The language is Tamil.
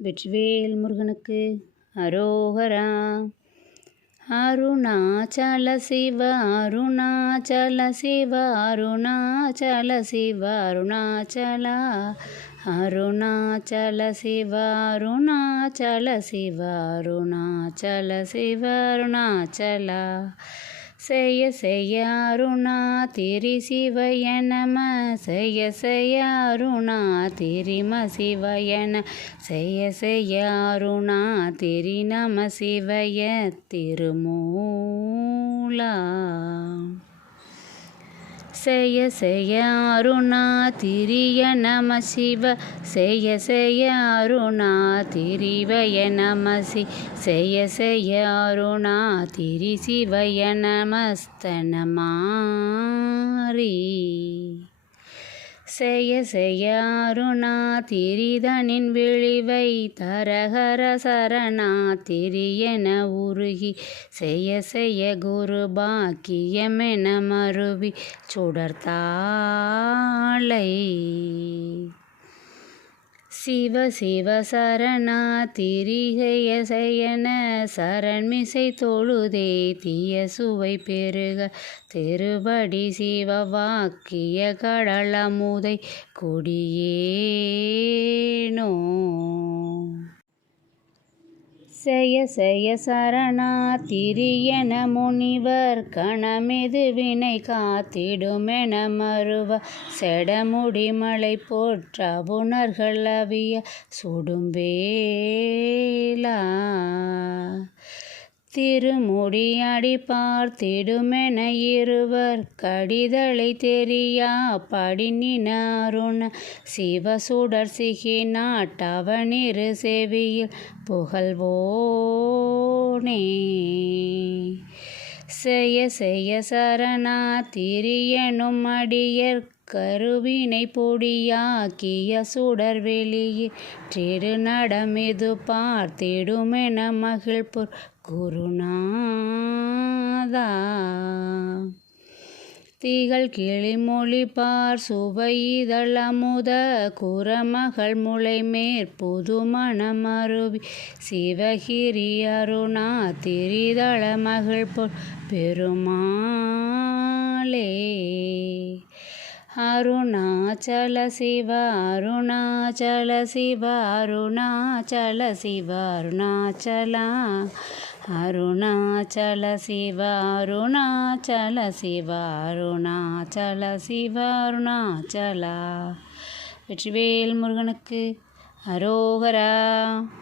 வெற்றிவேல் முருகனுக்கு அரோகரா. அருணாச்சல சிவ அருணாச்சல சிவ அருணாச்சல சிவ அருணாச்சலா. அருணாச்சல சிவ அருணாச்சல சிவ அருணாச்சல சிவ அருணாச்சலா. செய்ய செய்ய அருணா திரி சிவய நம. செய்ய செய்ய அருணா திரிம சிவயன. செய்ய செய்ய அருணா திரி நம சிவய திருமூலா. செய்ய செய்ய அருணா திரிய நம சிவ. செய்ய செய்ய அருணா திரிவய நம சி. செய்ய செய்ய அருணா திரி சிவய நமஸ்தனமாரி. செய்ய செய்ய அருணா திரிதனின் விழிவை. தரகர சரணா திரியென உருகி. செய்ய செய்ய குரு பாக்கியமென மருவி சுடர்த்தாளை. சிவ சிவ சரணா திரிகைய செய்யன. சரண்மிசை தொழுதே தீய சுவை பெருக. திருபடி சிவ வாக்கிய கடலமுதை கொடியேனோ. செய்ய செய்ய சரணா திரியென முனிவர். கணமெது வினை காத்திடுமென மருவ. செடமுடிமலை போற்ற புணர்கள் அவிய சுடும்பேலா. திருமுடி அடி பார்த்திடுமென இருவர். கடிதலை தெரியா படினின அருண சிவ சுடர் சிகி நாட்டவனிரு செவியில் புகழ்வோனே. செய்ய செய்ய சரணா திரியெனும் அடியர். கருவினை பொடியாக்கிய சுடர் வெளியிற்றிடு நடமிது பார்த்திடுமென மகிழ்புர் குருநாதா. திகழ் கிளிமொழி பார் சுவை இதழ் அமுத. குரமகள் முளை மேற்புது மணமருவி. சிவகிரி அருணா திரிதள மகிழ்பொர் பெருமாளே. அருணாச்சல சிவ அருணாச்சல சிவ அருணாச்சல சிவ அருணாச்சலா. அருணாச்சல சிவ அருணாச்சல சிவ அருணாச்சல சிவ அருணாச்சலா. வெற்றிவேல் முருகனுக்கு அரோகரா.